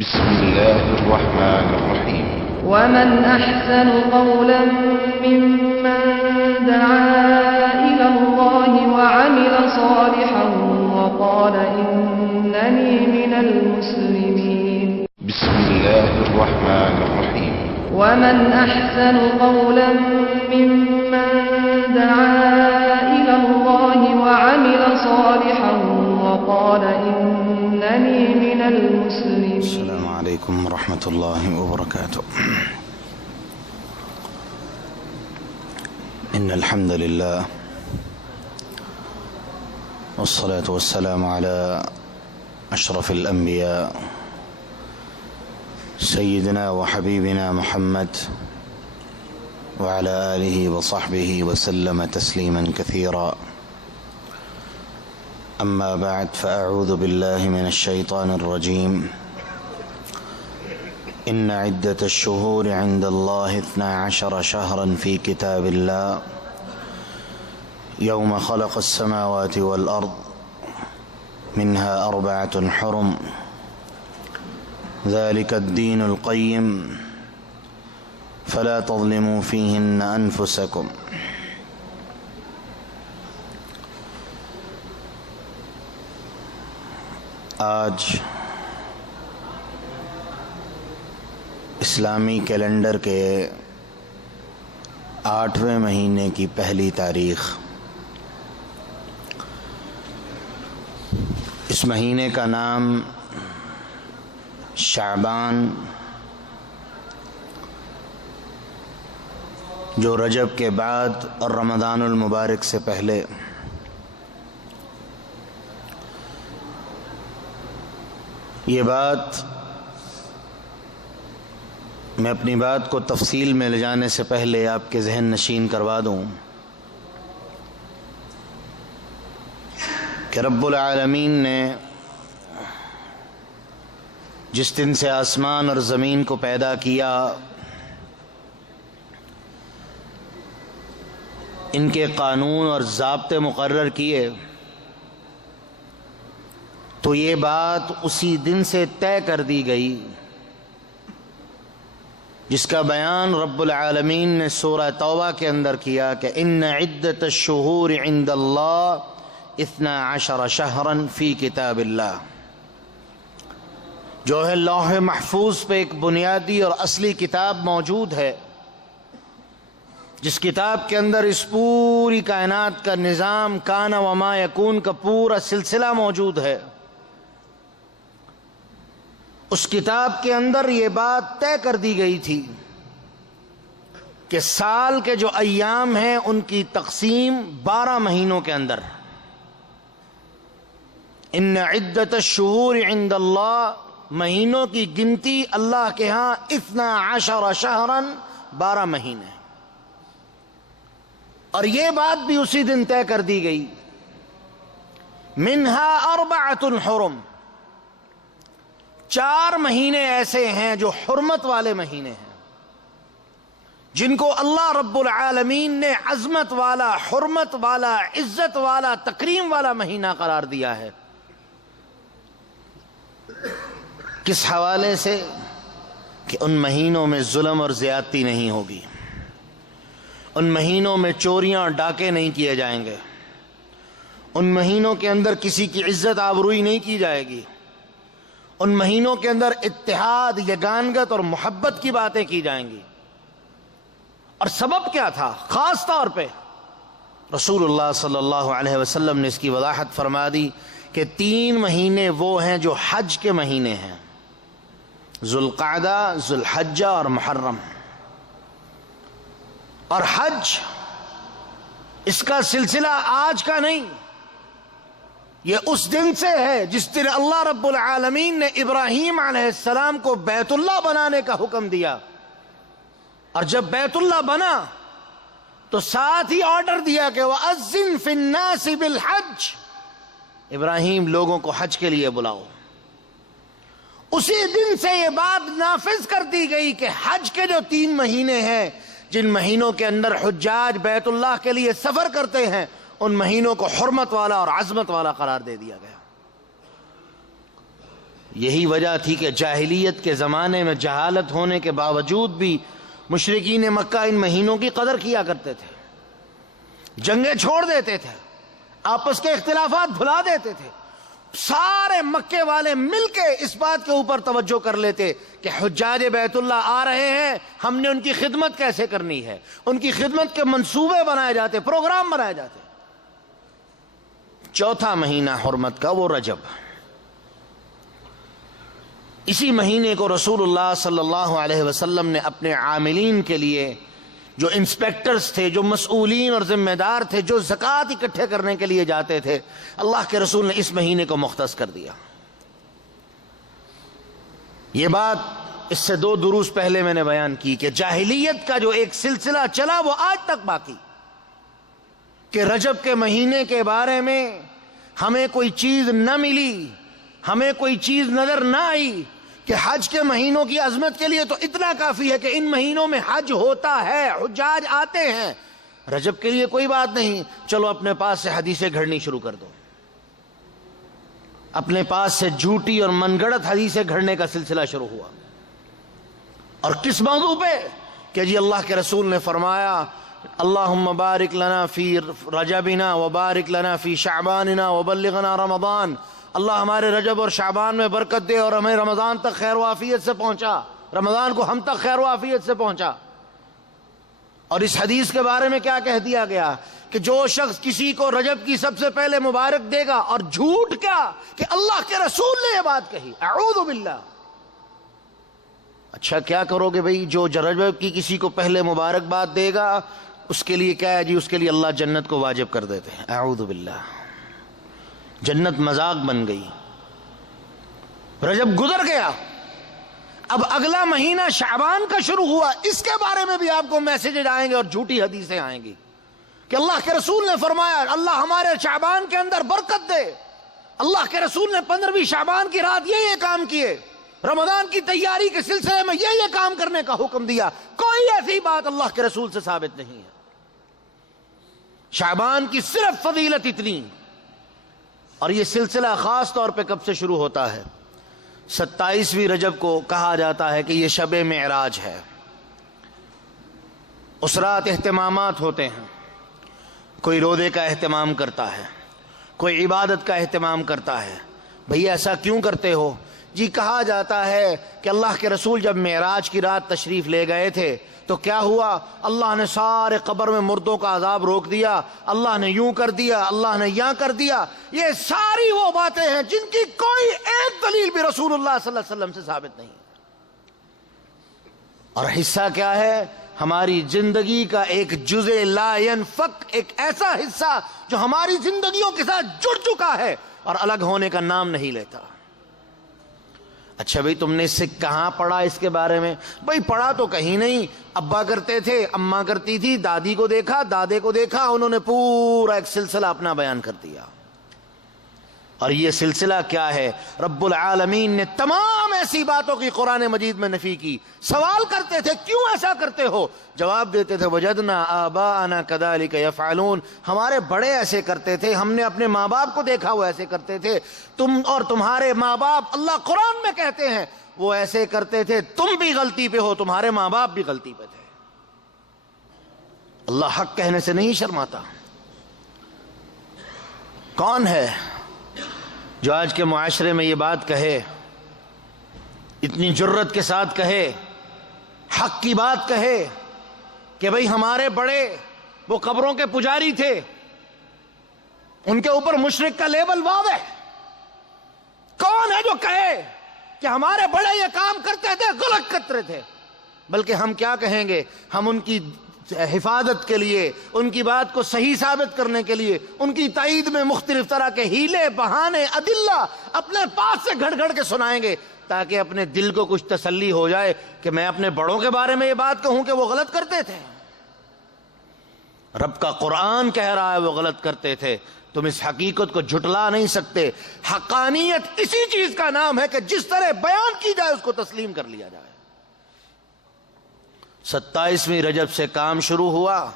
بسم الله الرحمن الرحيم. ومن أحسن قولا ممن دعا إلى الله وعمل صالحا وقال إنني من المسلمين. بسم الله الرحمن الرحيم. ومن أحسن قولا ممن دعا إلى الله وعمل صالحا وقال إنني من المسلمين. السلام عليكم ورحمة الله وبركاته. إن الحمد لله والصلاة والسلام على أشرف الأنبياء سيدنا وحبيبنا محمد وعلى آله وصحبه وسلم تسليما كثيرا. أما بعد، فأعوذ بالله من الشيطان الرجيم. إن عدة الشهور عند الله 12 شهرا في كتاب الله يوم خلق السماوات والأرض منها 4 حرم ذلك الدين القيم فلا تظلموا فيهن أنفسكم. آج اسلامی کیلنڈر کے 8ویں مہینے کی پہلی تاریخ. اس مہینے کا نام شعبان، جو رجب کے بعد اور رمضان المبارک سے پہلے یہ بات میں اپنی بات کو تفصیل میں لے جانے سے پہلے آپ کے ذہن نشین کروا دوں کہ رب العالمین نے جس دن سے آسمان اور زمین کو پیدا کیا، ان کے قانون اور ضابطے مقرر کیے، تو یہ بات اسی دن سے طے کر دی گئی جس کا بیان رب العالمین نے سورہ توبہ کے اندر کیا کہ ان عدت الشہور عند اللہ 12 شہرا فی کتاب اللہ. جو ہے لوح محفوظ پہ ایک بنیادی اور اصلی کتاب موجود ہے، جس کتاب کے اندر اس پوری کائنات کا نظام کان وما یکون کا پورا سلسلہ موجود ہے. اس کتاب کے اندر یہ بات طے کر دی گئی تھی کہ سال کے جو ایام ہیں ان کی تقسیم 12 مہینوں کے اندر. ان عدت الشہور عند اللہ، مہینوں کی گنتی اللہ کے ہاں 12 شہرا، 12 مہینے. اور یہ بات بھی اسی دن طے کر دی گئی منہا 4 حرم، 4 مہینے ایسے ہیں جو حرمت والے مہینے ہیں، جن کو اللہ رب العالمین نے عظمت والا، حرمت والا، عزت والا، تکریم والا مہینہ قرار دیا ہے. کس حوالے سے؟ کہ ان مہینوں میں ظلم اور زیادتی نہیں ہوگی، ان مہینوں میں چوریاں اور ڈاکے نہیں کیے جائیں گے، ان مہینوں کے اندر کسی کی عزت آبروئی نہیں کی جائے گی، ان مہینوں کے اندر اتحاد، یگانگت اور محبت کی باتیں کی جائیں گی. اور سبب کیا تھا؟ خاص طور پہ رسول اللہ صلی اللہ علیہ وسلم نے اس کی وضاحت فرما دی کہ 3 مہینے وہ ہیں جو حج کے مہینے ہیں، ذوالقعدہ، ذوالحجہ اور محرم. اور حج اس کا سلسلہ آج کا نہیں، یہ اس دن سے ہے جس دن اللہ رب العالمین نے ابراہیم علیہ السلام کو بیت اللہ بنانے کا حکم دیا. اور جب بیت اللہ بنا تو ساتھ ہی آرڈر دیا کہ وَأَذِّن فِي النَّاسِ بِالْحَجِّ، ابراہیم لوگوں کو حج کے لیے بلاؤ. اسی دن سے یہ بات نافذ کر دی گئی کہ حج کے جو 3 مہینے ہیں، جن مہینوں کے اندر حجاج بیت اللہ کے لیے سفر کرتے ہیں، ان مہینوں کو حرمت والا اور عظمت والا قرار دے دیا گیا. یہی وجہ تھی کہ جاہلیت کے زمانے میں جہالت ہونے کے باوجود بھی مشرکین مکہ ان مہینوں کی قدر کیا کرتے تھے، جنگیں چھوڑ دیتے تھے، آپس کے اختلافات بھلا دیتے تھے۔ سارے مکے والے مل کے اس بات کے اوپر توجہ کر لیتے کہ حجاج بیت اللہ آ رہے ہیں، ہم نے ان کی خدمت کیسے کرنی ہے، ان کی خدمت کے منصوبے بنائے جاتے، پروگرام بنائے جاتے۔ چوتھا مہینہ حرمت کا وہ رجب، اسی مہینے کو رسول اللہ صلی اللہ علیہ وسلم نے اپنے عاملین کے لیے، جو انسپیکٹرز تھے، جو مسئولین اور ذمہ دار تھے، جو زکوٰۃ اکٹھے کرنے کے لیے جاتے تھے، اللہ کے رسول نے اس مہینے کو مختص کر دیا۔ یہ بات اس سے 2 دروس پہلے میں نے بیان کی کہ جاہلیت کا جو ایک سلسلہ چلا وہ آج تک باقی، کہ رجب کے مہینے کے بارے میں ہمیں کوئی چیز نہ ملی، ہمیں کوئی چیز نظر نہ آئی، کہ حج کے مہینوں کی عظمت کے لیے تو اتنا کافی ہے کہ ان مہینوں میں حج ہوتا ہے، حجاج آتے ہیں، رجب کے لیے کوئی بات نہیں، چلو اپنے پاس سے حدیثیں گھڑنی شروع کر دو، اپنے پاس سے جھوٹی اور من گڑت حدیثیں گھڑنے کا سلسلہ شروع ہوا۔ اور کس موضوع پہ؟ کہ جی اللہ کے رسول نے فرمایا اللہم بارک لنا فی رجبنا وبارک لنا فی شعباننا وبلغنا رمضان، اللہ ہمارے رجب اور شعبان میں برکت دے اور ہمیں رمضان تک خیر و عافیت سے پہنچا، رمضان کو ہم تک خیر و عافیت سے پہنچا۔ اور اس حدیث کے بارے میں کیا کہہ دیا گیا کہ جو شخص کسی کو رجب کی سب سے پہلے مبارک دے گا، اور جھوٹ کیا کہ اللہ کے رسول نے یہ بات کہی، اعوذ باللہ۔ اچھا کیا کرو گے بھئی؟ جو رجب کی کسی کو پہلے مبارکباد دے گا اس کے لیے کیا ہے جی؟ اس کے لیے اللہ جنت کو واجب کر دیتے ہیں، اعوذ باللہ۔ جنت مذاق بن گئی، رجب گزر گیا، اب اگلا مہینہ شعبان کا شروع ہوا، اس کے بارے میں بھی آپ کو میسیجز آئیں گے اور جھوٹی حدیثیں آئیں گی کہ اللہ کے رسول نے فرمایا اللہ ہمارے شعبان کے اندر برکت دے، اللہ کے رسول نے 15ویں شعبان کی رات یہ کام کیے، رمضان کی تیاری کے سلسلے میں یہ کام کرنے کا حکم دیا۔ کوئی ایسی بات اللہ کے رسول سے ثابت نہیں ہے۔ شعبان کی صرف فضیلت اتنی، اور یہ سلسلہ خاص طور پہ کب سے شروع ہوتا ہے؟ 27ویں رجب کو کہا جاتا ہے کہ یہ شب معراج ہے۔ اس رات اہتمامات ہوتے ہیں، کوئی روزے کا اہتمام کرتا ہے، کوئی عبادت کا اہتمام کرتا ہے۔ بھئی ایسا کیوں کرتے ہو؟ جی کہا جاتا ہے کہ اللہ کے رسول جب معراج کی رات تشریف لے گئے تھے تو کیا ہوا؟ اللہ نے سارے قبر میں مردوں کا عذاب روک دیا، اللہ نے یوں کر دیا، اللہ نے یاں کر دیا۔ یہ ساری وہ باتیں ہیں جن کی کوئی ایک دلیل بھی رسول اللہ صلی اللہ علیہ وسلم سے ثابت نہیں۔ اور حصہ کیا ہے؟ ہماری زندگی کا ایک جزء لا ينفک، ایک ایسا حصہ جو ہماری زندگیوں کے ساتھ جڑ چکا ہے اور الگ ہونے کا نام نہیں لیتا۔ اچھا بھئی تم نے اس سے کہاں پڑھا اس کے بارے میں؟ بھئی پڑھا تو کہیں نہیں، ابا کرتے تھے، اماں کرتی تھی، دادی کو دیکھا، دادے کو دیکھا، انہوں نے پورا ایک سلسلہ اپنا بیان کر دیا۔ اور یہ سلسلہ کیا ہے؟ رب العالمین نے تمام ایسی باتوں کی قرآن مجید میں نفی کی۔ سوال کرتے تھے کیوں ایسا کرتے ہو؟ جواب دیتے تھے وجدنا آباءنا کذالک یفعلون، ہمارے بڑے ایسے کرتے تھے، ہم نے اپنے ماں باپ کو دیکھا وہ ایسے کرتے تھے، تم اور تمہارے ماں باپ اللہ قرآن میں کہتے ہیں وہ ایسے کرتے تھے، تم بھی غلطی پہ ہو، تمہارے ماں باپ بھی غلطی پہ تھے۔ اللہ حق کہنے سے نہیں شرماتا۔ کون ہے جو آج کے معاشرے میں یہ بات کہے، اتنی جرت کے ساتھ کہے، حق کی بات کہے کہ بھئی ہمارے بڑے وہ قبروں کے پجاری تھے، ان کے اوپر مشرک کا لیبل واضح ہے؟ کون ہے جو کہے کہ ہمارے بڑے یہ کام کرتے تھے، غلط کرتے تھے؟ بلکہ ہم کیا کہیں گے؟ ہم ان کی حفاظت کے لیے، ان کی بات کو صحیح ثابت کرنے کے لیے، ان کی تائید میں مختلف طرح کے ہیلے، بہانے، ادلہ اپنے پاس سے گھڑ گھڑ کے سنائیں گے تاکہ اپنے دل کو کچھ تسلی ہو جائے کہ میں اپنے بڑوں کے بارے میں یہ بات کہوں کہ وہ غلط کرتے تھے۔ رب کا قرآن کہہ رہا ہے وہ غلط کرتے تھے، تم اس حقیقت کو جھٹلا نہیں سکتے۔ حقانیت اسی چیز کا نام ہے کہ جس طرح بیان کی جائے اس کو تسلیم کر لیا جائے۔ 27ویں رجب سے کام شروع ہوا،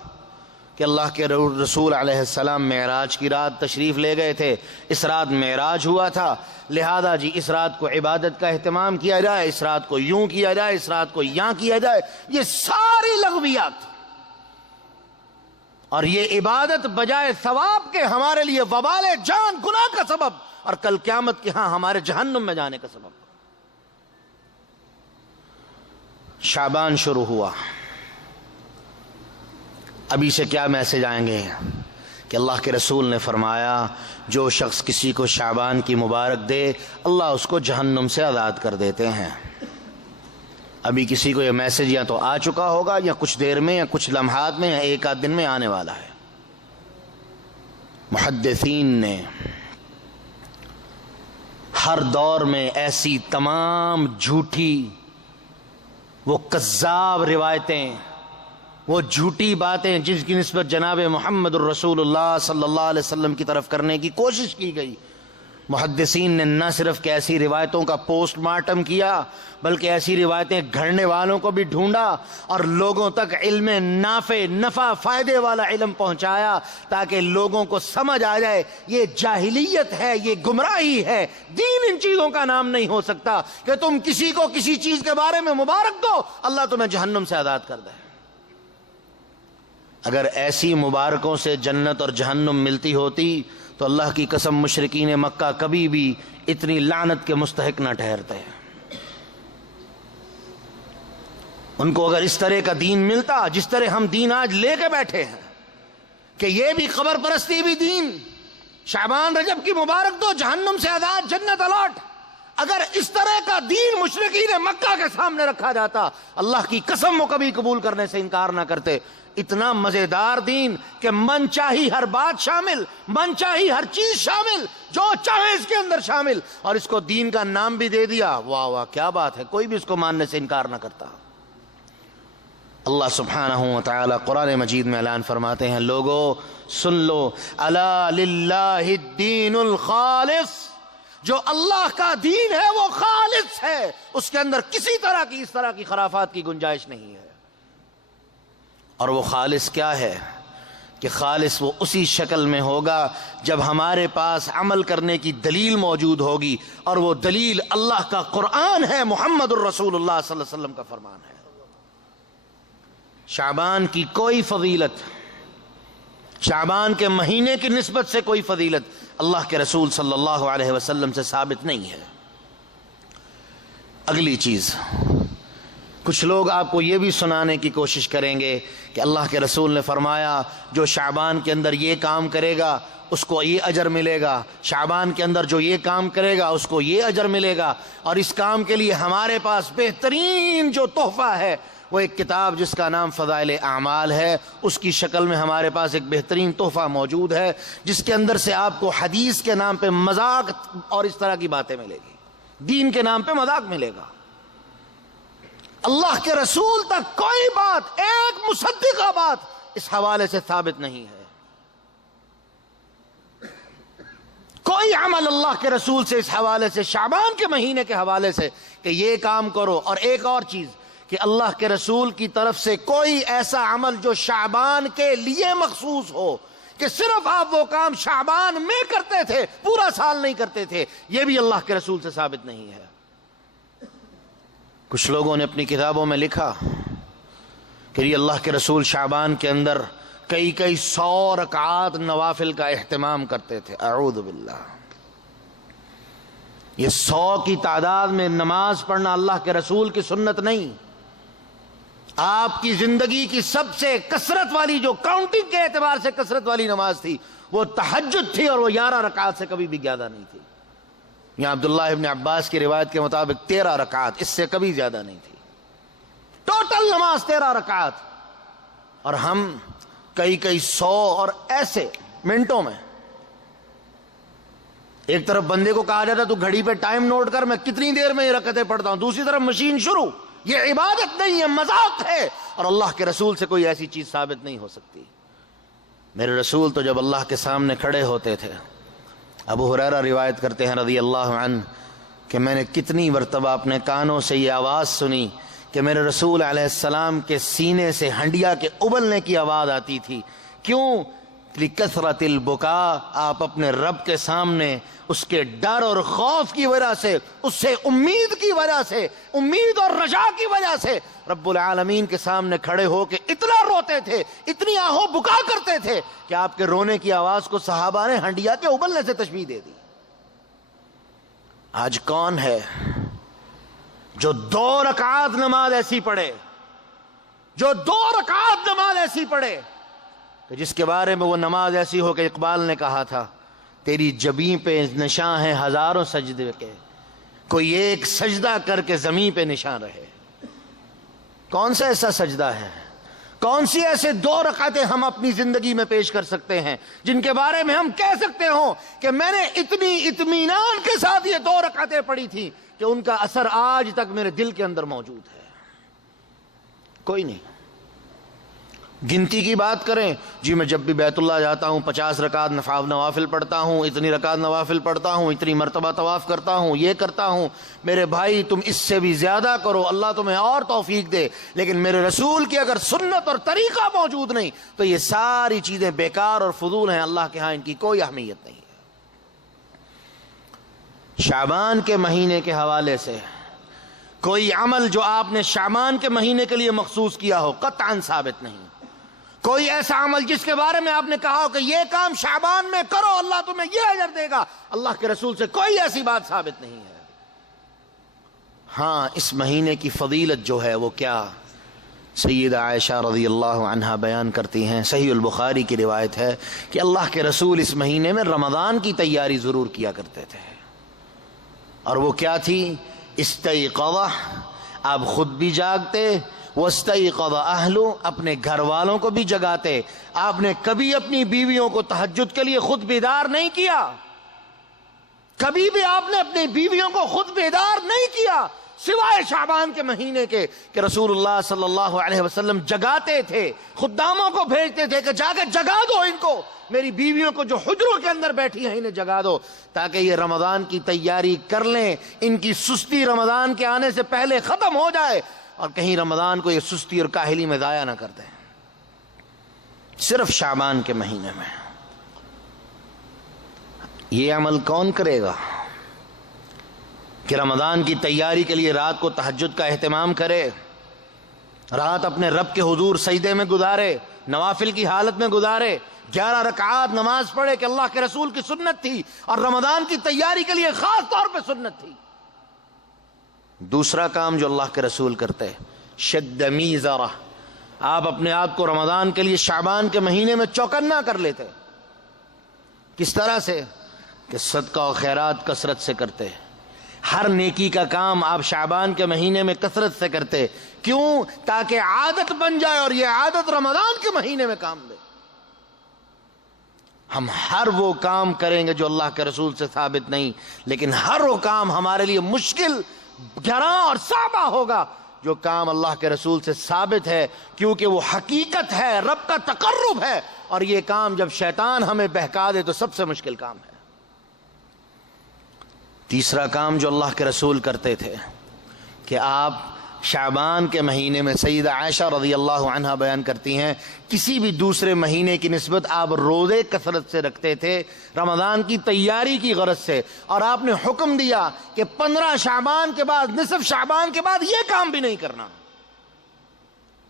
کہ اللہ کے رسول علیہ السلام معراج کی رات تشریف لے گئے تھے، اس رات معراج ہوا تھا، لہذا جی اس رات کو عبادت کا اہتمام کیا جائے، اس رات کو یوں کیا جائے، اس رات کو یاں کیا جائے، یہ ساری لغویات اور یہ عبادت بجائے ثواب کے ہمارے لیے وبال جان، گناہ کا سبب، اور کل قیامت کے ہاں ہمارے جہنم میں جانے کا سبب۔ شعبان شروع ہوا، ابھی سے کیا میسج آئیں گے کہ اللہ کے رسول نے فرمایا جو شخص کسی کو شعبان کی مبارک دے اللہ اس کو جہنم سے آزاد کر دیتے ہیں۔ ابھی کسی کو یہ میسج یا تو آ چکا ہوگا یا کچھ دیر میں یا کچھ لمحات میں یا ایک آدھ دن میں آنے والا ہے۔ محدثین نے ہر دور میں ایسی تمام جھوٹی، وہ کذاب روایتیں، وہ جھوٹی باتیں جس کی نسبت جناب محمد الرسول اللہ صلی اللہ علیہ وسلم کی طرف کرنے کی کوشش کی گئی، محدثین نے نہ صرف کہ ایسی روایتوں کا پوسٹ مارٹم کیا بلکہ ایسی روایتیں گھڑنے والوں کو بھی ڈھونڈا اور لوگوں تک علم نفع فائدے والا علم پہنچایا تاکہ لوگوں کو سمجھ آ جائے یہ جاہلیت ہے، یہ گمراہی ہے، دین ان چیزوں کا نام نہیں ہو سکتا کہ تم کسی کو کسی چیز کے بارے میں مبارک دو اللہ تمہیں جہنم سے آزاد کر دے۔ اگر ایسی مبارکوں سے جنت اور جہنم ملتی ہوتی تو اللہ کی قسم مشرکین مکہ کبھی بھی اتنی لعنت کے مستحق نہ ٹھہرتے۔ ان کو اگر اس طرح کا دین ملتا جس طرح ہم دین آج لے کے بیٹھے ہیں کہ یہ بھی قبر پرستی بھی دین، شعبان رجب کی مبارک دو جہنم سے آزاد جنت الاٹ، اگر اس طرح کا دین مشرکین مکہ کے سامنے رکھا جاتا اللہ کی قسم وہ کبھی قبول کرنے سے انکار نہ کرتے۔ اتنا مزیدار دین کہ من چاہی ہر بات شامل، من چاہی ہر چیز شامل، جو چاہے اس کے اندر شامل، اور اس کو دین کا نام بھی دے دیا۔ واہ واہ کیا بات ہے، کوئی بھی اس کو ماننے سے انکار نہ کرتا۔ اللہ سبحانہ و تعالی قرآن مجید میں اعلان فرماتے ہیں لوگو سن لو، الا للہ الدین الخالص، جو اللہ کا دین ہے وہ خالص ہے، اس کے اندر کسی طرح کی اس طرح کی خرافات کی گنجائش نہیں ہے۔ اور وہ خالص کیا ہے کہ خالص وہ اسی شکل میں ہوگا جب ہمارے پاس عمل کرنے کی دلیل موجود ہوگی، اور وہ دلیل اللہ کا قرآن ہے، محمد الرسول اللہ صلی اللہ علیہ وسلم کا فرمان ہے۔ شعبان کی کوئی فضیلت، شعبان کے مہینے کی نسبت سے کوئی فضیلت اللہ کے رسول صلی اللہ علیہ وسلم سے ثابت نہیں ہے۔ اگلی چیز، کچھ لوگ آپ کو یہ بھی سنانے کی کوشش کریں گے کہ اللہ کے رسول نے فرمایا جو شعبان کے اندر یہ کام کرے گا اس کو یہ اجر ملے گا، شعبان کے اندر جو یہ کام کرے گا اس کو یہ اجر ملے گا، اور اس کام کے لیے ہمارے پاس بہترین جو تحفہ ہے وہ ایک کتاب جس کا نام فضائل اعمال ہے، اس کی شکل میں ہمارے پاس ایک بہترین تحفہ موجود ہے جس کے اندر سے آپ کو حدیث کے نام پہ مذاق اور اس طرح کی باتیں ملے گی، دین کے نام پہ مذاق ملے گا۔ اللہ کے رسول تک کوئی بات، ایک مصدقہ بات اس حوالے سے ثابت نہیں ہے، کوئی عمل اللہ کے رسول سے اس حوالے سے، شعبان کے مہینے کے حوالے سے کہ یہ کام کرو۔ اور ایک اور چیز کہ اللہ کے رسول کی طرف سے کوئی ایسا عمل جو شعبان کے لیے مخصوص ہو کہ صرف آپ وہ کام شعبان میں کرتے تھے، پورا سال نہیں کرتے تھے، یہ بھی اللہ کے رسول سے ثابت نہیں ہے۔ کچھ لوگوں نے اپنی کتابوں میں لکھا کہ یہ اللہ کے رسول شعبان کے اندر کئی 100 رکعات نوافل کا اہتمام کرتے تھے، اعوذ باللہ۔ یہ 100 کی تعداد میں نماز پڑھنا اللہ کے رسول کی سنت نہیں، آپ کی زندگی کی سب سے کثرت والی، جو کاؤنٹنگ کے اعتبار سے کثرت والی نماز تھی وہ تہجد تھی، اور وہ 11 رکعات سے کبھی بھی زیادہ نہیں تھی۔ یہاں عبداللہ ابن عباس کی روایت کے مطابق 13 رکعات، اس سے کبھی زیادہ نہیں تھی، ٹوٹل نماز 13 رکعات، اور ہم کئی 100 اور ایسے منٹوں میں۔ ایک طرف بندے کو کہا جاتا تو گھڑی پہ ٹائم نوٹ کر میں کتنی دیر میں یہ رکعتیں پڑھتا ہوں، دوسری طرف مشین شروع، یہ عبادت نہیں ہے، مذاق ہے، اور اللہ کے رسول سے کوئی ایسی چیز ثابت نہیں ہو سکتی۔ میرے رسول تو جب اللہ کے سامنے کھڑے ہوتے تھے، ابو ہریرہ روایت کرتے ہیں رضی اللہ عنہ کہ میں نے کتنی مرتبہ اپنے کانوں سے یہ آواز سنی کہ میرے رسول علیہ السلام کے سینے سے ہنڈیا کے ابلنے کی آواز آتی تھی کیوں؟ لکثرت البکا، آپ اپنے رب کے سامنے اس کے ڈر اور خوف کی وجہ سے، اس سے امید کی وجہ سے، امید اور رجا کی وجہ سے رب العالمین کے سامنے کھڑے ہو کے اتنا روتے تھے، اتنی آہو بکا کرتے تھے کہ آپ کے رونے کی آواز کو صحابہ نے ہنڈیا کے ابلنے سے تشبیہ دے دی۔ آج کون ہے جو 2 رکعات نماز ایسی پڑھے، جو 2 رکعات نماز ایسی پڑھے کہ جس کے بارے میں وہ نماز ایسی ہو کہ اقبال نے کہا تھا تیری جبیں پہ نشاں ہیں ہزاروں سجدے کے، کوئی ایک سجدہ کر کے زمین پہ نشان رہے۔ کون سا ایسا سجدہ ہے، کون سی ایسے 2 رکعتیں ہم اپنی زندگی میں پیش کر سکتے ہیں جن کے بارے میں ہم کہہ سکتے ہوں کہ میں نے اتنی اطمینان کے ساتھ یہ 2 رکعتیں پڑھی تھی کہ ان کا اثر آج تک میرے دل کے اندر موجود ہے؟ کوئی نہیں۔ گنتی کی بات کریں، جی میں جب بھی بیت اللہ جاتا ہوں 50 رکعت نوافل پڑھتا ہوں، اتنی رکعت نوافل پڑھتا ہوں، اتنی مرتبہ طواف کرتا ہوں، یہ کرتا ہوں۔ میرے بھائی تم اس سے بھی زیادہ کرو، اللہ تمہیں اور توفیق دے، لیکن میرے رسول کی اگر سنت اور طریقہ موجود نہیں تو یہ ساری چیزیں بیکار اور فضول ہیں، اللہ کے ہاں ان کی کوئی اہمیت نہیں ہے۔ شعبان کے مہینے کے حوالے سے کوئی عمل جو آپ نے شعبان کے مہینے کے لیے مخصوص کیا ہو قطعاً ثابت نہیں۔ کوئی ایسا عمل جس کے بارے میں آپ نے کہا ہو کہ یہ کام شعبان میں کرو اللہ تمہیں یہ اجر دے گا، اللہ کے رسول سے کوئی ایسی بات ثابت نہیں ہے۔ ہاں اس مہینے کی فضیلت جو ہے وہ کیا، سیدہ عائشہ رضی اللہ عنہا بیان کرتی ہیں، صحیح البخاری کی روایت ہے کہ اللہ کے رسول اس مہینے میں رمضان کی تیاری ضرور کیا کرتے تھے، اور وہ کیا تھی؟ استیقظہ، آپ خود بھی جاگتے، واستیقظ اہلو، اپنے گھر والوں کو بھی جگاتے۔ آپ نے کبھی اپنی بیویوں کو تہجد کے لیے خود بیدار نہیں کیا، کبھی بھی آپ نے اپنی بیویوں کو خود بیدار نہیں کیا سوائے شعبان کے مہینے کے کہ رسول اللہ صلی اللہ علیہ وسلم جگاتے تھے، خداموں کو بھیجتے تھے کہ جا کے جگا دو ان کو، میری بیویوں کو جو حجروں کے اندر بیٹھی ہیں انہیں جگا دو تاکہ یہ رمضان کی تیاری کر لیں، ان کی سستی رمضان کے آنے سے پہلے ختم ہو جائے اور کہیں رمضان کو یہ سستی اور کاہلی میں ضائع نہ کر دیں۔ صرف شعبان کے مہینے میں یہ عمل کون کرے گا کہ رمضان کی تیاری کے لیے رات کو تہجد کا اہتمام کرے، رات اپنے رب کے حضور سجدے میں گزارے، نوافل کی حالت میں گزارے، 11 رکعات نماز پڑھے کہ اللہ کے رسول کی سنت تھی اور رمضان کی تیاری کے لیے خاص طور پہ سنت تھی۔ دوسرا کام جو اللہ کے رسول کرتے، شد میزرہ، آپ اپنے آپ کو رمضان کے لیے شعبان کے مہینے میں چوکنا کر لیتے۔ کس طرح سے؟ کہ صدقہ و خیرات کثرت سے کرتے، ہر نیکی کا کام آپ شعبان کے مہینے میں کثرت سے کرتے۔ کیوں؟ تاکہ عادت بن جائے اور یہ عادت رمضان کے مہینے میں کام دے۔ ہم ہر وہ کام کریں گے جو اللہ کے رسول سے ثابت نہیں، لیکن ہر وہ کام ہمارے لیے مشکل، گراں اور صعبہ ہوگا جو کام اللہ کے رسول سے ثابت ہے، کیونکہ وہ حقیقت ہے، رب کا تقرب ہے، اور یہ کام جب شیطان ہمیں بہکا دے تو سب سے مشکل کام ہے۔ تیسرا کام جو اللہ کے رسول کرتے تھے کہ آپ شعبان کے مہینے میں، سیدہ عائشہ رضی اللہ عنہا بیان کرتی ہیں، کسی بھی دوسرے مہینے کی نسبت آپ روزے کثرت سے رکھتے تھے رمضان کی تیاری کی غرض سے، اور آپ نے حکم دیا کہ 15 شعبان کے بعد، نصف شعبان کے بعد یہ کام بھی نہیں کرنا۔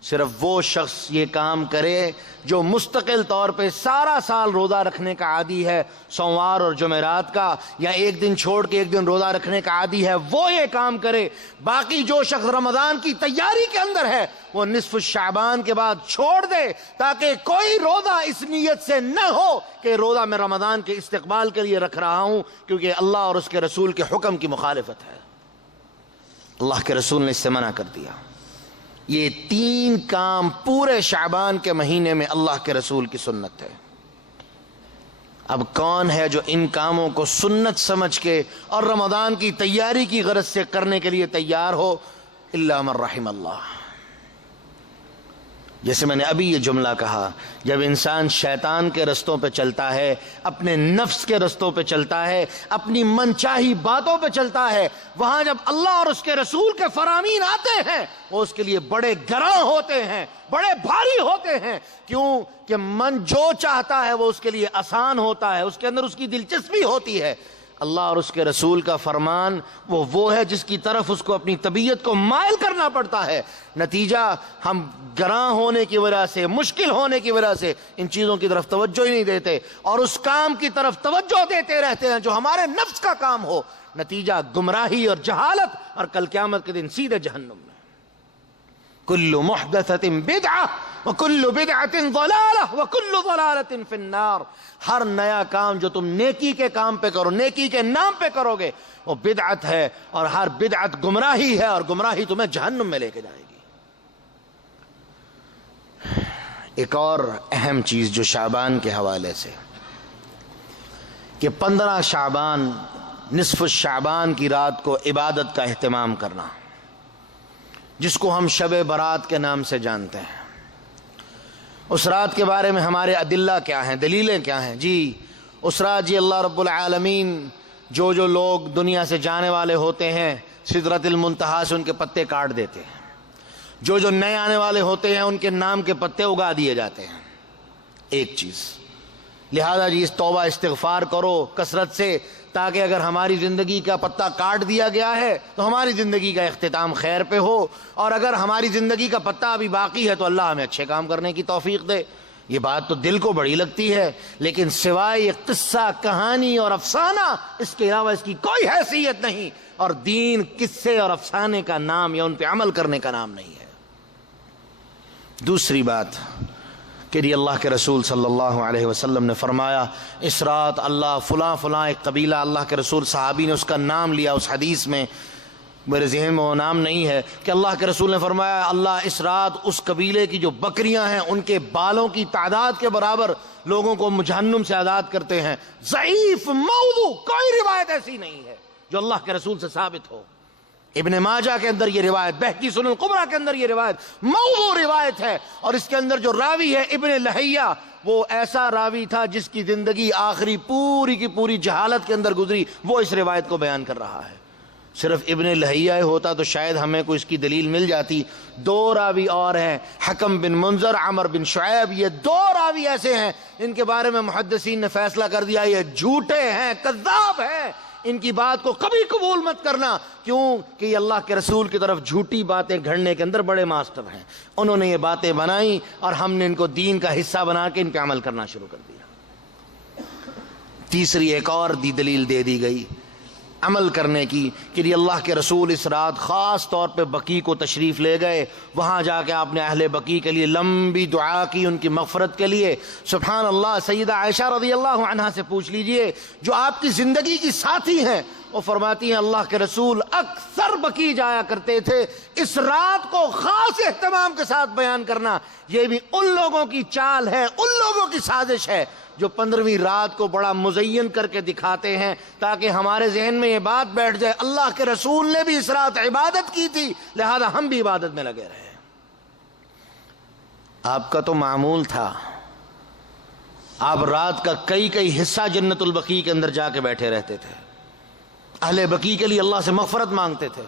صرف وہ شخص یہ کام کرے جو مستقل طور پہ سارا سال روزہ رکھنے کا عادی ہے، سوموار اور جمعرات کا، یا ایک دن چھوڑ کے ایک دن روزہ رکھنے کا عادی ہے، وہ یہ کام کرے۔ باقی جو شخص رمضان کی تیاری کے اندر ہے وہ نصف شعبان کے بعد چھوڑ دے، تاکہ کوئی روزہ اس نیت سے نہ ہو کہ روزہ میں رمضان کے استقبال کے لیے رکھ رہا ہوں، کیونکہ اللہ اور اس کے رسول کے حکم کی مخالفت ہے۔ اللہ کے رسول نے اس سے منع کر دیا۔ یہ 3 کام پورے شعبان کے مہینے میں اللہ کے رسول کی سنت ہے۔ اب کون ہے جو ان کاموں کو سنت سمجھ کے اور رمضان کی تیاری کی غرض سے کرنے کے لیے تیار ہو؟ الا من رحم اللہ۔ جیسے میں نے ابھی یہ جملہ کہا، جب انسان شیطان کے رستوں پہ چلتا ہے، اپنے نفس کے رستوں پہ چلتا ہے، اپنی من چاہی باتوں پہ چلتا ہے، وہاں جب اللہ اور اس کے رسول کے فرامین آتے ہیں وہ اس کے لیے بڑے گراں ہوتے ہیں، بڑے بھاری ہوتے ہیں۔ کیوں کہ من جو چاہتا ہے وہ اس کے لیے آسان ہوتا ہے، اس کے اندر اس کی دلچسپی ہوتی ہے۔ اللہ اور اس کے رسول کا فرمان وہ ہے جس کی طرف اس کو اپنی طبیعت کو مائل کرنا پڑتا ہے۔ نتیجہ ہم گراں ہونے کی وجہ سے، مشکل ہونے کی وجہ سے ان چیزوں کی طرف توجہ ہی نہیں دیتے اور اس کام کی طرف توجہ دیتے رہتے ہیں جو ہمارے نفس کا کام ہو۔ نتیجہ گمراہی اور جہالت، اور کل قیامت کے دن سیدھے جہنم میں۔ کل محدثۃ بدعہ وکل بدعۃ ضلالہ وکل ضلالۃ فی النار۔ ہر نیا کام جو تم نیکی کے کام پہ کرو، نیکی کے نام پہ کرو گے، وہ بدعت ہے، اور ہر بدعت گمراہی ہے، اور گمراہی تمہیں جہنم میں لے کے جائے گی۔ ایک اور اہم چیز جو شعبان کے حوالے سے، کہ 15 شعبان، نصف الشعبان کی رات کو عبادت کا اہتمام کرنا، جس کو ہم شب برات کے نام سے جانتے ہیں۔ اس رات کے بارے میں ہمارے ادلہ کیا ہیں، دلیلیں کیا ہیں؟ جی اس رات اللہ رب العالمین جو لوگ دنیا سے جانے والے ہوتے ہیں، سدرۃ المنتہا سے ان کے پتے کاٹ دیتے ہیں، جو نئے آنے والے ہوتے ہیں ان کے نام کے پتے اگا دیے جاتے ہیں۔ ایک چیز، لہذا جی اس توبہ استغفار کرو کثرت سے، تاکہ اگر ہماری زندگی کا پتا کاٹ دیا گیا ہے تو ہماری زندگی کا اختتام خیر پہ ہو، اور اگر ہماری زندگی کا پتا ابھی باقی ہے تو اللہ ہمیں اچھے کام کرنے کی توفیق دے۔ یہ بات تو دل کو بڑی لگتی ہے، لیکن سوائے یہ قصہ، کہانی اور افسانہ، اس کے علاوہ اس کی کوئی حیثیت نہیں، اور دین قصے اور افسانے کا نام یا ان پہ عمل کرنے کا نام نہیں ہے۔ دوسری بات کہ اللہ کے رسول صلی اللہ علیہ وسلم نے فرمایا، اس رات اللہ فلاں ایک قبیلہ، اللہ کے رسول صحابی نے اس کا نام لیا اس حدیث میں، میرے ذہن میں وہ نام نہیں ہے، کہ اللہ کے رسول نے فرمایا اللہ اس رات اس قبیلے کی جو بکریاں ہیں ان کے بالوں کی تعداد کے برابر لوگوں کو جہنم سے آزاد کرتے ہیں۔ ضعیف، موضوع، کوئی روایت ایسی نہیں ہے جو اللہ کے رسول سے ثابت ہو۔ ابن ماجہ کے اندر یہ روایت، بہقی سنن الکبریٰ کے اندر یہ روایت موضوع روایت ہے، اور اس کے اندر جو راوی ہے ابن لہیہ، وہ ایسا راوی تھا جس کی زندگی آخری پوری کی پوری جہالت کے اندر گزری، وہ اس روایت کو بیان کر رہا ہے۔ صرف ابن لہیہ ہوتا تو شاید ہمیں کوئی اس کی دلیل مل جاتی۔ 2 راوی اور ہیں، حکم بن منذر، عمر بن شعیب، یہ 2 راوی ایسے ہیں ان کے بارے میں محدثین نے فیصلہ کر دیا یہ جھوٹے ہیں، کذاب ہیں، ان کی بات کو کبھی قبول مت کرنا۔ کیوں کہ یہ اللہ کے رسول کی طرف جھوٹی باتیں گھڑنے کے اندر بڑے ماسٹر ہیں، انہوں نے یہ باتیں بنائی اور ہم نے ان کو دین کا حصہ بنا کے ان پہ عمل کرنا شروع کر دیا۔ تیسری ایک اور دلیل دے دی گئی عمل کرنے کی، کہ اللہ کے رسول اس رات خاص طور پہ بقیع کو تشریف لے گئے، وہاں جا کے آپ نے اہل بقیع کے لیے لمبی دعا کی، ان کی مغفرت کے لیے۔ سبحان اللہ، سیدہ عائشہ رضی اللہ عنہا سے پوچھ لیجئے جو آپ کی زندگی کی ساتھی ہیں، وہ فرماتی ہیں اللہ کے رسول اکثر بقیع جایا کرتے تھے، اس رات کو خاص اہتمام کے ساتھ بیان کرنا یہ بھی ان لوگوں کی چال ہے، ان لوگوں کی سازش ہے جو 15ویں رات کو بڑا مزین کر کے دکھاتے ہیں تاکہ ہمارے ذہن میں یہ بات بیٹھ جائے اللہ کے رسول نے بھی اس رات عبادت کی تھی، لہذا ہم بھی عبادت میں لگے رہے۔ آپ کا تو معمول تھا، آپ رات کا کئی حصہ جنت البقیع کے اندر جا کے بیٹھے رہتے تھے، اہل بقیع کے لیے اللہ سے مغفرت مانگتے تھے،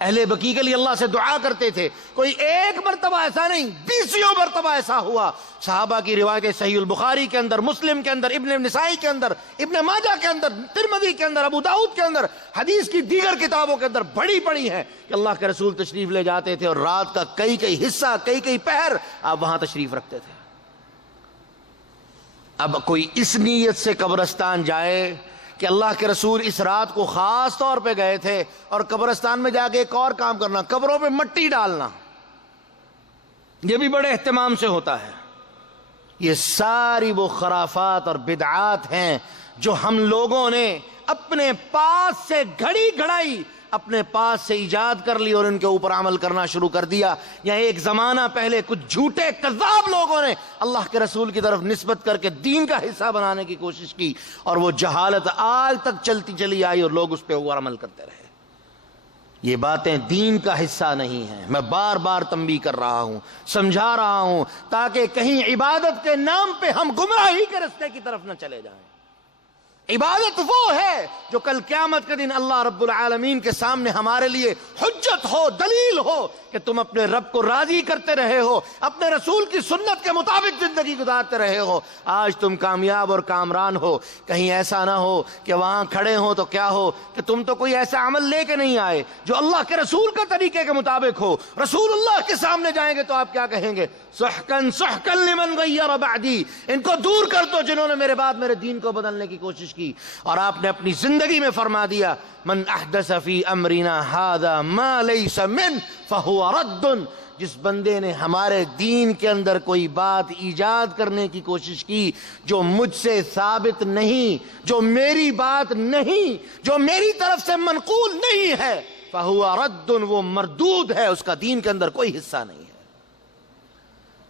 اہل بقیع کے لیے اللہ سے دعا کرتے تھے۔ کوئی ایک مرتبہ ایسا نہیں، 20 مرتبہ ایسا ہوا۔ صحابہ کی روایتیں صحیح البخاری کے اندر، مسلم کے اندر، ابن نسائی کے اندر، ابن ماجہ کے اندر، ترمذی کے اندر، ابو داؤد کے اندر، حدیث کی دیگر کتابوں کے اندر بڑی پڑی ہیں کہ اللہ کے رسول تشریف لے جاتے تھے اور رات کا کئی حصہ، کئی پہر آپ وہاں تشریف رکھتے تھے۔ اب کوئی اس نیت سے قبرستان جائے کہ اللہ کے رسول اس رات کو خاص طور پہ گئے تھے، اور قبرستان میں جا کے ایک اور کام کرنا، قبروں پہ مٹی ڈالنا، یہ بھی بڑے اہتمام سے ہوتا ہے۔ یہ ساری وہ خرافات اور بدعات ہیں جو ہم لوگوں نے اپنے پاس سے گھڑی گھڑائی، اپنے پاس سے ایجاد کر لی اور ان کے اوپر عمل کرنا شروع کر دیا۔ یا ایک زمانہ پہلے کچھ جھوٹے کذاب لوگوں نے اللہ کے رسول کی طرف نسبت کر کے دین کا حصہ بنانے کی کوشش کی، اور وہ جہالت آج تک چلتی چلی آئی اور لوگ اس پہ اوپر عمل کرتے رہے۔ یہ باتیں دین کا حصہ نہیں ہیں. میں بار بار تنبیہ کر رہا ہوں، سمجھا رہا ہوں، تاکہ کہیں عبادت کے نام پہ ہم گمراہی کے رستے کی طرف نہ چلے جائیں. عبادت وہ ہے جو کل قیامت کے دن اللہ رب العالمین کے سامنے ہمارے لیے حجت ہو، دلیل ہو کہ تم اپنے رب کو راضی کرتے رہے ہو، اپنے رسول کی سنت کے مطابق زندگی گزارتے رہے ہو. آج تم کامیاب اور کامران ہو، کہیں ایسا نہ ہو کہ وہاں کھڑے ہو تو کیا ہو کہ تم تو کوئی ایسا عمل لے کے نہیں آئے جو اللہ کے رسول کا طریقے کے مطابق ہو. رسول اللہ کے سامنے جائیں گے تو آپ کیا کہیں گے؟ سحقن سحقن لمن غیر بعدی، ان کو دور کر دو جنہوں نے میرے بعد میرے دین کو بدلنے کی کوشش کی. اور آپ نے اپنی زندگی میں فرما دیا من احدث فی امرنا ھذا ما لیس من فہو رد. جس بندے نے ہمارے دین کے اندر کوئی بات ایجاد کرنے کی کوشش کی جو مجھ سے ثابت نہیں، جو میری بات نہیں، جو میری طرف سے منقول نہیں ہے، فہو رد، وہ مردود ہے، اس کا دین کے اندر کوئی حصہ نہیں ہے.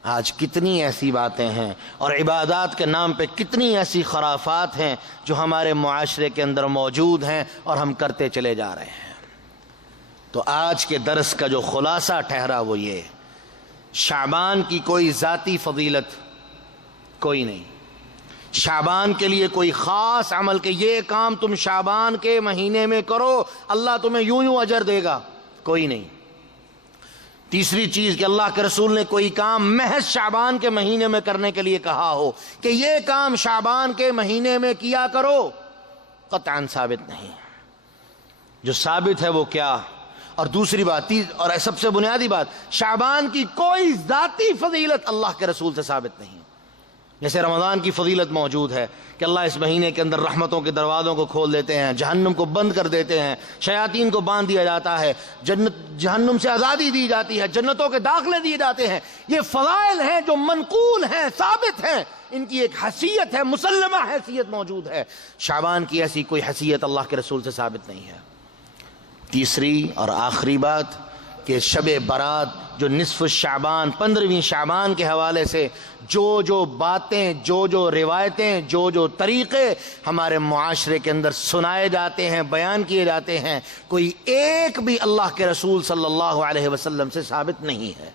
آج کتنی ایسی باتیں ہیں اور عبادات کے نام پہ کتنی ایسی خرافات ہیں جو ہمارے معاشرے کے اندر موجود ہیں اور ہم کرتے چلے جا رہے ہیں. تو آج کے درس کا جو خلاصہ ٹھہرا وہ یہ، شعبان کی کوئی ذاتی فضیلت کوئی نہیں، شعبان کے لیے کوئی خاص عمل کہ یہ کام تم شعبان کے مہینے میں کرو اللہ تمہیں یوں یوں اجر دے گا، کوئی نہیں. تیسری چیز کہ اللہ کے رسول نے کوئی کام محض شعبان کے مہینے میں کرنے کے لیے کہا ہو کہ یہ کام شعبان کے مہینے میں کیا کرو، قطعاً ثابت نہیں. جو ثابت ہے وہ کیا؟ اور دوسری بات اور سب سے بنیادی بات، شعبان کی کوئی ذاتی فضیلت اللہ کے رسول سے ثابت نہیں. جیسے رمضان کی فضیلت موجود ہے کہ اللہ اس مہینے کے اندر رحمتوں کے دروازوں کو کھول دیتے ہیں، جہنم کو بند کر دیتے ہیں، شیاطین کو باندھ دیا جاتا ہے، جہنم سے آزادی دی جاتی ہے، جنتوں کے داخلے دیے جاتے ہیں. یہ فضائل ہیں جو منقول ہیں، ثابت ہیں، ان کی ایک حیثیت ہے، مسلمہ حیثیت موجود ہے. شعبان کی ایسی کوئی حیثیت اللہ کے رسول سے ثابت نہیں ہے. تیسری اور آخری بات کہ شب برات جو نصف شعبان 15ویں شعبان کے حوالے سے جو باتیں، جو روایتیں، جو طریقے ہمارے معاشرے کے اندر سنائے جاتے ہیں، بیان کیے جاتے ہیں، کوئی ایک بھی اللہ کے رسول صلی اللہ علیہ وسلم سے ثابت نہیں ہے.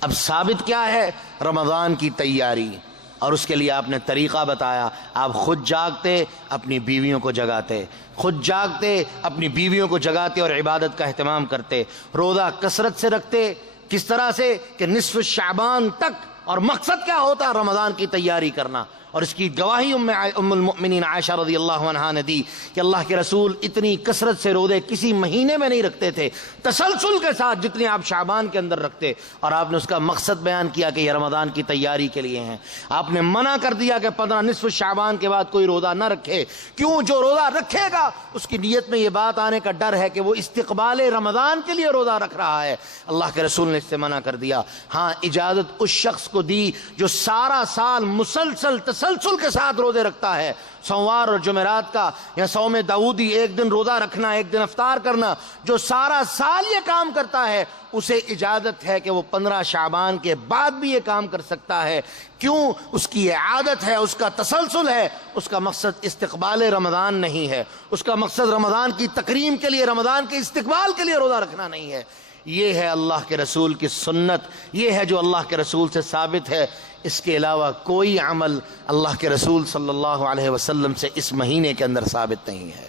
اب ثابت کیا ہے؟ رمضان کی تیاری، اور اس کے لیے آپ نے طریقہ بتایا. آپ خود جاگتے، اپنی بیویوں کو جگاتے، خود جاگتے، اپنی بیویوں کو جگاتے اور عبادت کا اہتمام کرتے. روزہ کثرت سے رکھتے، کس طرح سے کہ نصف شعبان تک. اور مقصد کیا ہوتا ہے؟ رمضان کی تیاری کرنا. اور اس کی گواہی ام المؤمنین عائشہ رضی اللہ عنہا نے دی کہ اللہ کے رسول اتنی کثرت سے روزے کسی مہینے میں نہیں رکھتے تھے تسلسل کے ساتھ جتنے آپ شعبان کے اندر رکھتے. اور آپ نے اس کا مقصد بیان کیا کہ یہ رمضان کی تیاری کے لیے ہیں. آپ نے منع کر دیا کہ 15 نصف شعبان کے بعد کوئی روزہ نہ رکھے. کیوں؟ جو روزہ رکھے گا اس کی نیت میں یہ بات آنے کا ڈر ہے کہ وہ استقبال رمضان کے لیے روزہ رکھ رہا ہے. اللہ کے رسول نے اس سے منع کر دیا. ہاں، اجازت اس شخص کو دی جو سارا سال مسلسل تسلسل کے ساتھ روزے رکھتا ہے. سوموار اور جمعرات کا یا صوم داؤدی، ایک دن روزہ رکھنا، ایک دن افطار کرنا، جو سارا سال یہ کام کرتا ہے اسے اجازت ہے کہ وہ 15 شعبان کے بعد بھی یہ کام کر سکتا ہے. کیوں؟ اس کی یہ عادت ہے، اس کا تسلسل ہے. اس کا مقصد استقبال رمضان نہیں ہے، اس کا مقصد رمضان کی تکریم کے لیے، رمضان کے استقبال کے لیے روزہ رکھنا نہیں ہے. یہ ہے اللہ کے رسول کی سنت، یہ ہے جو اللہ کے رسول سے ثابت ہے. اس کے علاوہ کوئی عمل اللہ کے رسول صلی اللہ علیہ وسلم سے اس مہینے کے اندر ثابت نہیں ہے.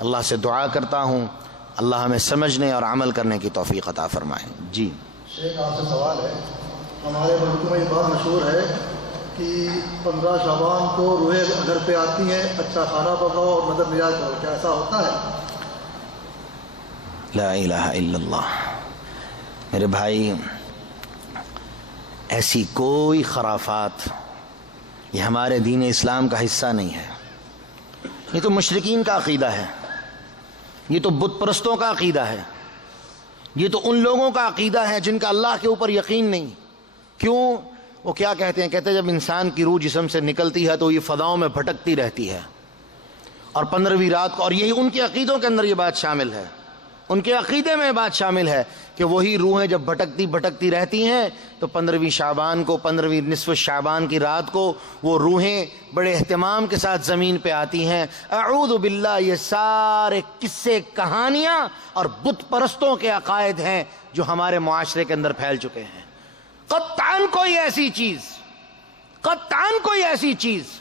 اللہ سے دعا کرتا ہوں اللہ ہمیں سمجھنے اور عمل کرنے کی توفیق عطا فرمائے. جی شیخ، آپ سے سوال ہے. ہمارے ملک میں یہ بات مشہور ہے کہ 15 شعبان کو روحیں گھر پہ آتی ہیں، اچھا کھانا پکاؤ اور نظر نیاز کرو. کیا ایسا ہوتا ہے؟ لا الہ الا اللہ. میرے بھائی، ایسی کوئی خرافات یہ ہمارے دین اسلام کا حصہ نہیں ہے. یہ تو مشرکین کا عقیدہ ہے، یہ تو بت پرستوں کا عقیدہ ہے، یہ تو ان لوگوں کا عقیدہ ہے جن کا اللہ کے اوپر یقین نہیں. کیوں؟ وہ کیا کہتے ہیں؟ کہتے ہیں جب انسان کی روح جسم سے نکلتی ہے تو یہ فضاؤں میں بھٹکتی رہتی ہے، اور 15ویں رات کو، اور یہی ان کے عقیدوں کے اندر یہ بات شامل ہے ان کے عقیدے میں بات شامل ہے کہ وہی روحیں جب بھٹکتی رہتی ہیں تو 15ویں شعبان کو، 15ویں نصف شعبان کی رات کو وہ روحیں بڑے اہتمام کے ساتھ زمین پہ آتی ہیں۔ اعوذ باللہ، یہ سارے قصے، کہانیاں اور بت پرستوں کے عقائد ہیں جو ہمارے معاشرے کے اندر پھیل چکے ہیں۔ قطعاً کوئی ایسی چیز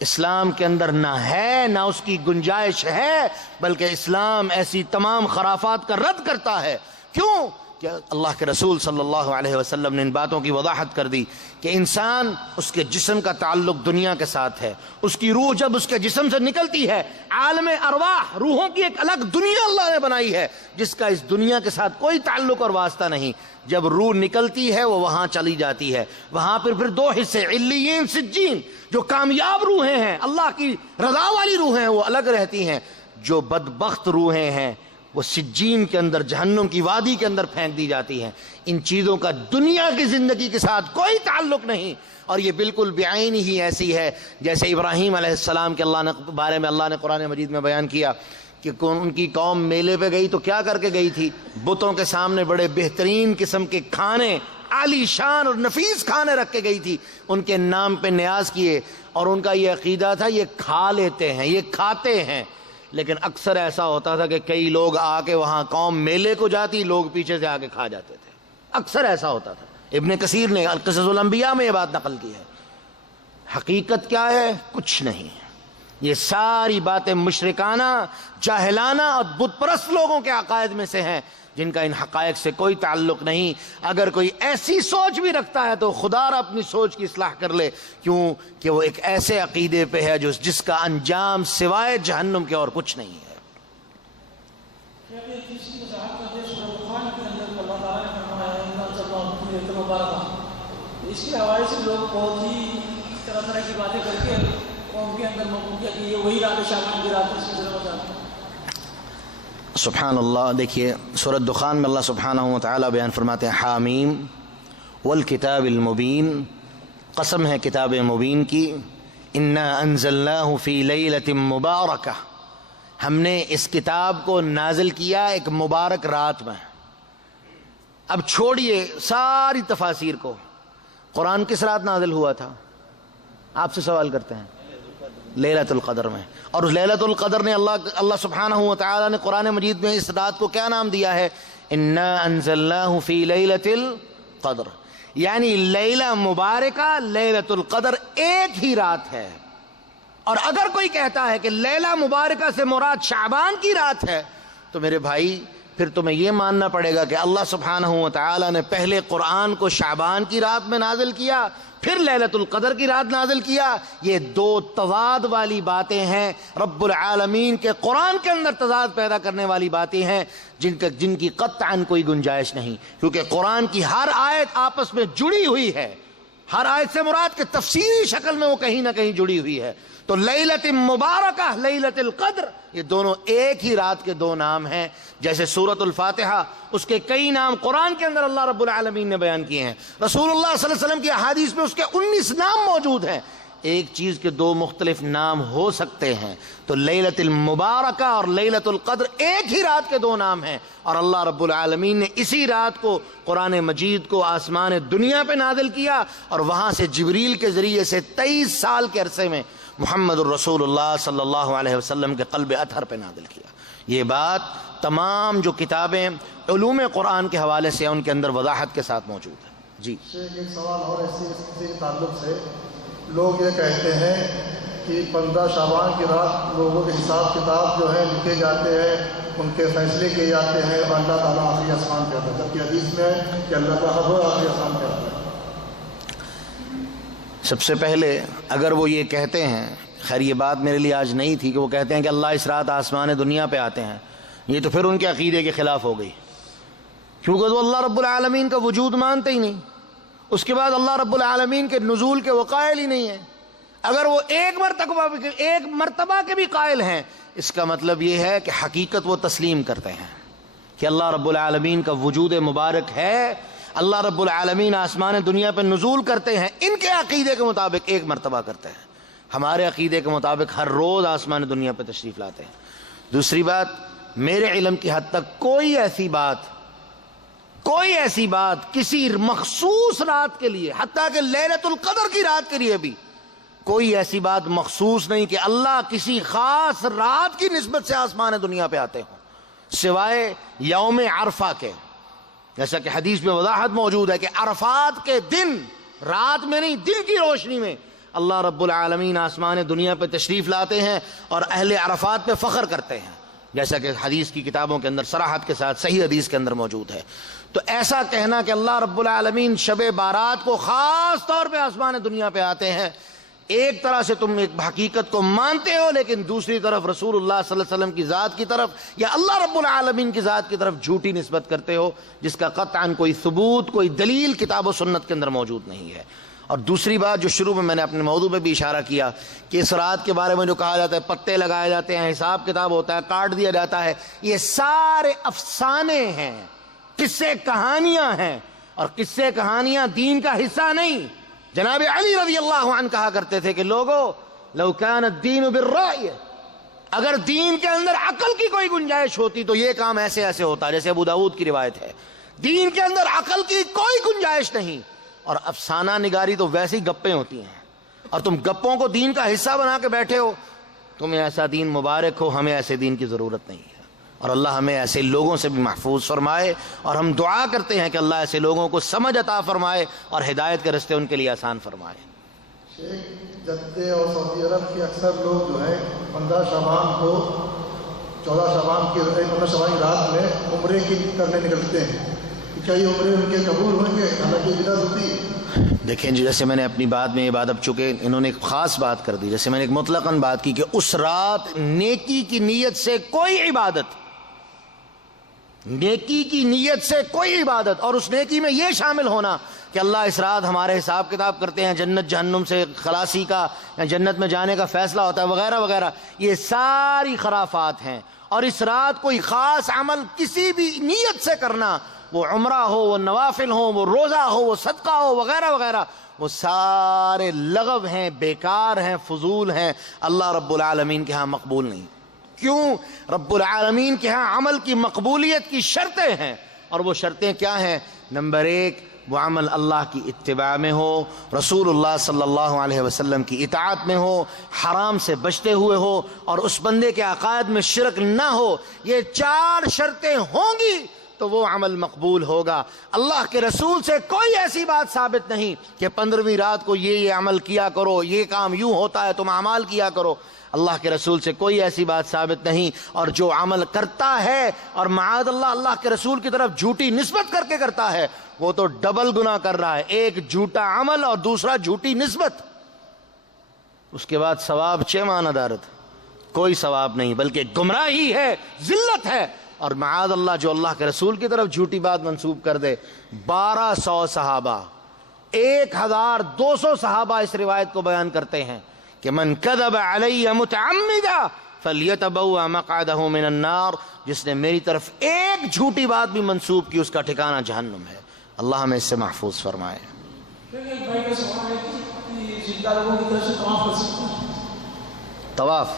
اسلام کے اندر نہ ہے، نہ اس کی گنجائش ہے، بلکہ اسلام ایسی تمام خرافات کا رد کرتا ہے۔ کیوں؟ کہ اللہ کے رسول صلی اللہ علیہ وسلم نے ان باتوں کی وضاحت کر دی کہ انسان، اس کے جسم کا تعلق دنیا کے ساتھ ہے، اس کی روح جب اس کے جسم سے نکلتی ہے، عالم ارواح، روحوں کی ایک الگ دنیا اللہ نے بنائی ہے جس کا اس دنیا کے ساتھ کوئی تعلق اور واسطہ نہیں۔ جب روح نکلتی ہے وہ وہاں چلی جاتی ہے، وہاں پھر دو حصے، علیین، سجین۔ جو کامیاب روحیں ہیں، اللہ کی رضا والی روحیں، وہ الگ رہتی ہیں۔ جو بدبخت روحیں ہیں وہ سجین کے اندر، جہنم کی وادی کے اندر پھینک دی جاتی ہیں۔ ان چیزوں کا دنیا کی زندگی کے ساتھ کوئی تعلق نہیں، اور یہ بالکل بعین ہی ایسی ہے جیسے ابراہیم علیہ السلام کے بارے میں اللہ نے قرآن مجید میں بیان کیا کہ ان کی قوم میلے پہ گئی تو کیا کر کے گئی تھی؟ بتوں کے سامنے بڑے بہترین قسم کے کھانے، عالی شان اور نفیس کھانے رکھ کے گئی تھی، ان کے نام پہ نیاز کیے، اور ان کا یہ عقیدہ تھا یہ کھا لیتے ہیں، یہ کھاتے ہیں۔ لیکن اکثر ایسا ہوتا تھا کہ کئی لوگ آ کے وہاں قوم میلے کو جاتی، لوگ پیچھے سے آ کے کھا جاتے تھے، اکثر ایسا ہوتا تھا۔ ابن کثیر نے قصص الانبیاء میں یہ بات نقل کی ہے۔ حقیقت کیا ہے؟ کچھ نہیں۔ یہ ساری باتیں مشرکانہ، جاہلانہ اور بت پرست لوگوں کے عقائد میں سے ہیں جن کا ان حقائق سے کوئی تعلق نہیں۔ اگر کوئی ایسی سوچ بھی رکھتا ہے تو خدا را اپنی سوچ کی اصلاح کر لے، کیوں کہ وہ ایک ایسے عقیدے پہ ہے جس کا انجام سوائے جہنم کے اور کچھ نہیں ہے۔ اس کے حوالے سے لوگ بہت ہی طرح کی باتیں کر کے قوم کے اندر مقبول کہ یہ وہی رات شعبان کی رات ہے، اس کی ضرورت ہے۔ سبحان اللہ، دیکھیے سورۃ دخان میں اللہ سبحانہ و تعالیٰ بیان فرماتے ہیں، حامیم والکتاب المبین، قسم ہے کتاب مبین کی، انا انزلناہ فی لیلۃ مبارکہ، ہم نے اس کتاب کو نازل کیا ایک مبارک رات میں۔ اب چھوڑیے ساری تفاسیر کو، قرآن کس رات نازل ہوا تھا؟ آپ سے سوال کرتے ہیں، لیلۃ القدر میں۔ اور اس لیلۃ القدر نے اللہ سبحانہ و تعالی نے قرآن مجید میں اس رات کو کیا نام دیا ہے؟ انا انزلناہ فی لیلۃ القدر، یعنی لیلہ مبارکہ، لیلۃ القدر ایک ہی رات ہے۔ اور اگر کوئی کہتا ہے کہ لیلہ مبارکہ سے مراد شعبان کی رات ہے تو میرے بھائی پھر تمہیں یہ ماننا پڑے گا کہ اللہ سبحانہ و تعالی نے پہلے قرآن کو شعبان کی رات میں نازل کیا، پھر لیلۃ القدر کی رات نازل کیا۔ یہ دو تضاد والی باتیں ہیں، رب العالمین کے قرآن کے اندر تضاد پیدا کرنے والی باتیں ہیں جن کی قطعاً کوئی گنجائش نہیں، کیونکہ قرآن کی ہر آیت آپس میں جڑی ہوئی ہے، ہر آیت سے مراد کے تفسیری شکل میں وہ کہیں نہ کہیں جڑی ہوئی ہے۔ تو لیلۃ مبارکہ، لیلۃ القدر، یہ دونوں ایک ہی رات کے دو نام ہیں۔ جیسے سورۃ الفاتحہ، اس کے کئی نام قرآن کے اندر اللہ رب العالمین نے بیان کیے ہیں، رسول اللہ صلی اللہ علیہ وسلم کی احادیث میں اس کے 19 نام موجود ہیں۔ ایک چیز کے دو مختلف نام ہو سکتے ہیں، تو لیلۃ المبارکہ اور لیلۃ القدر ایک ہی رات کے دو نام ہیں، اور اللہ رب العالمین نے اسی رات کو قرآن مجید کو آسمان دنیا پہ نازل کیا، اور وہاں سے جبریل کے ذریعے سے 23 سال کے عرصے میں محمد الرسول اللہ صلی اللہ علیہ وسلم کے قلب اطہر پہ نازل کیا۔ یہ بات تمام جو کتابیں علوم قرآن کے حوالے سے ان کے اندر وضاحت کے ساتھ موجود ہے۔ جی ایک سوال اور اسی کے تعلق سے، لوگ یہ کہتے ہیں کہ 15 شعبان کی رات لوگوں کے حساب کتاب جو ہے لکھے جاتے ہیں، ان کے فیصلے کیے جاتے ہیں، اور اللہ تعالیٰ آخری آسمان پہ آتا ہے، جبکہ حدیث میں ہے کہ اللہ تعالیٰ ہر آخری آسمان پہ آتا ہے۔ سب سے پہلے اگر وہ یہ کہتے ہیں، خیر یہ بات میرے لیے آج نہیں تھی کہ وہ کہتے ہیں کہ اللہ اس رات آسمان دنیا پہ آتے ہیں، یہ تو پھر ان کے عقیدے کے خلاف ہو گئی، کیونکہ وہ اللہ رب العالمین کا وجود مانتے ہی نہیں، اس کے بعد اللہ رب العالمین کے نزول کے وہ قائل ہی نہیں ہیں۔ اگر وہ ایک مرتبہ کے بھی قائل ہیں، اس کا مطلب یہ ہے کہ حقیقت وہ تسلیم کرتے ہیں کہ اللہ رب العالمین کا وجود مبارک ہے، اللہ رب العالمین آسمان دنیا پہ نزول کرتے ہیں، ان کے عقیدے کے مطابق ایک مرتبہ کرتے ہیں، ہمارے عقیدے کے مطابق ہر روز آسمان دنیا پہ تشریف لاتے ہیں۔ دوسری بات، میرے علم کی حد تک کوئی ایسی بات کسی مخصوص رات کے لیے، حتیٰ کہ لیلۃ القدر کی رات کے لیے بھی کوئی ایسی بات مخصوص نہیں کہ اللہ کسی خاص رات کی نسبت سے آسمان دنیا پہ آتے ہوں، سوائے یوم عرفہ کے. جیسا کہ حدیث میں وضاحت موجود ہے کہ عرفات کے دن، رات میں نہیں، دن کی روشنی میں اللہ رب العالمین آسمان دنیا پہ تشریف لاتے ہیں اور اہل عرفات پہ فخر کرتے ہیں، جیسا کہ حدیث کی کتابوں کے اندر صراحت کے ساتھ صحیح حدیث کے اندر موجود ہے. تو ایسا کہنا کہ اللہ رب العالمین شب بارات کو خاص طور پہ آسمان دنیا پہ آتے ہیں، ایک طرح سے تم ایک حقیقت کو مانتے ہو، لیکن دوسری طرف رسول اللہ صلی اللہ علیہ وسلم کی ذات کی طرف یا اللہ رب العالمین کی ذات کی طرف جھوٹی نسبت کرتے ہو، جس کا قطعاً کوئی ثبوت، کوئی دلیل کتاب و سنت کے اندر موجود نہیں ہے. اور دوسری بات جو شروع میں نے اپنے موضوع میں بھی اشارہ کیا کہ اس رات کے بارے میں جو کہا جاتا ہے پتے لگائے جاتے ہیں، حساب کتاب ہوتا ہے، کاٹ دیا جاتا ہے، یہ سارے افسانے ہیں، قصے کہانیاں ہیں، اور قصے کہانیاں دین کا حصہ نہیں. جناب علی رضی اللہ عنہ کہا کرتے تھے کہ لوگو لو کان الدین بالرأی، اگر دین کے اندر عقل کی کوئی گنجائش ہوتی تو یہ کام ایسے ایسے ہوتا. جیسے ابو داؤد کی روایت ہے، دین کے اندر عقل کی کوئی گنجائش نہیں، اور افسانہ نگاری تو ویسی گپیں ہوتی ہیں، اور تم گپوں کو دین کا حصہ بنا کے بیٹھے ہو. تمہیں ایسا دین مبارک ہو، ہمیں ایسے دین کی ضرورت نہیں ہے، اور اللہ ہمیں ایسے لوگوں سے بھی محفوظ فرمائے. اور ہم دعا کرتے ہیں کہ اللہ ایسے لوگوں کو سمجھ عطا فرمائے اور ہدایت کے راستے ان کے لیے آسان فرمائے. شیخ، جدے اور سعودی عرب کے اکثر لوگ جو ہے 15 شعبان کو 14 شعبان کی 15 شعبان کی رات میں عمرے کی کرنے نکلتے ہیں، کیا یہ عمرے ان کے قبول ہوں گے؟ حالانکہ بدعت ہوتی ہے. دیکھیں جی، جیسے میں نے اپنی بات میں یہ بات، اب چونکہ انہوں نے ایک خاص بات کر دی، جیسے میں نے ایک مطلقاً بات کی کہ اس رات نیکی کی نیت سے کوئی عبادت، نیکی کی نیت سے کوئی عبادت، اور اس نیکی میں یہ شامل ہونا کہ اللہ اس رات ہمارے حساب کتاب کرتے ہیں، جنت جہنم سے خلاصی کا یا جنت میں جانے کا فیصلہ ہوتا ہے وغیرہ وغیرہ، یہ ساری خرافات ہیں. اور اس رات کوئی خاص عمل کسی بھی نیت سے کرنا، وہ عمرہ ہو، وہ نوافل ہو، وہ روزہ ہو، وہ صدقہ ہو وغیرہ وغیرہ، وہ سارے لغو ہیں، بیکار ہیں، فضول ہیں، اللہ رب العالمین کے ہاں مقبول نہیں. کیوں؟ رب العالمین کے ہاں عمل کی مقبولیت کی شرطیں ہیں، اور وہ شرطیں کیا ہیں؟ نمبر 1، وہ عمل اللہ کی اتباع میں ہو، رسول اللہ صلی اللہ علیہ وسلم کی اطاعت میں ہو، حرام سے بچتے ہوئے ہو، اور اس بندے کے عقائد میں شرک نہ ہو. یہ 4 شرطیں ہوں گی تو وہ عمل مقبول ہوگا. اللہ کے رسول سے کوئی ایسی بات ثابت نہیں کہ 15ویں رات کو یہ عمل کیا کرو، یہ کام یوں ہوتا ہے، تم اعمال کیا کرو. اللہ کے رسول سے کوئی ایسی بات ثابت نہیں. اور جو عمل کرتا ہے اور معاذ اللہ اللہ کے رسول کی طرف جھوٹی نسبت کر کے کرتا ہے، وہ تو ڈبل گناہ کر رہا ہے، ایک جھوٹا عمل اور دوسرا جھوٹی نسبت. اس کے بعد ثواب 6 ماہ ندارت، کوئی ثواب نہیں، بلکہ گمراہی ہے، ذلت ہے. اور معاذ اللہ جو اللہ کے رسول کی طرف جھوٹی بات منسوب کر دے، 1200 صحابہ، 1200 صحابہ اس روایت کو بیان کرتے ہیں کہ من کذب علی متعمدا فلیتبوأ مقعدہ من النار، جس نے میری طرف ایک جھوٹی بات بھی منسوب کی اس کا ٹھکانہ جہنم ہے. اللہ ہمیں اس سے محفوظ فرمائے. طواف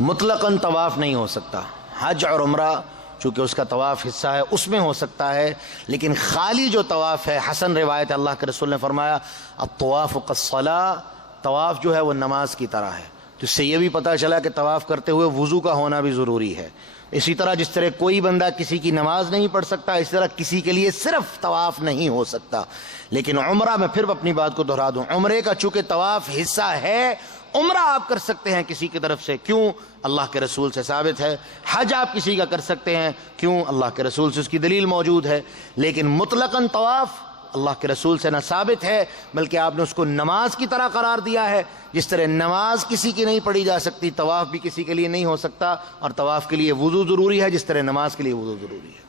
مطلقاً طواف نہیں ہو سکتا. حج اور عمرہ چونکہ اس کا طواف حصہ ہے اس میں ہو سکتا ہے، لیکن خالی جو طواف ہے، حسن روایت ہے، اللہ کے رسول نے فرمایا الطواف کالصلاۃ، طواف جو ہے وہ نماز کی طرح ہے. تو اس سے یہ بھی پتہ چلا کہ طواف کرتے ہوئے وضو کا ہونا بھی ضروری ہے. اسی طرح جس طرح کوئی بندہ کسی کی نماز نہیں پڑھ سکتا، اس طرح کسی کے لیے صرف طواف نہیں ہو سکتا. لیکن عمرہ، میں پھر اپنی بات کو دہرا دوں، عمرے کا چونکہ طواف حصہ ہے، عمرہ آپ کر سکتے ہیں کسی کی طرف سے. کیوں؟ اللہ کے رسول سے ثابت ہے. حج آپ کسی کا کر سکتے ہیں. کیوں؟ اللہ کے رسول سے اس کی دلیل موجود ہے. لیکن مطلقاً طواف اللہ کے رسول سے نہ ثابت ہے، بلکہ آپ نے اس کو نماز کی طرح قرار دیا ہے. جس طرح نماز کسی کی نہیں پڑھی جا سکتی، طواف بھی کسی کے لیے نہیں ہو سکتا، اور طواف کے لیے وضو ضروری ہے جس طرح نماز کے لیے وضو ضروری ہے.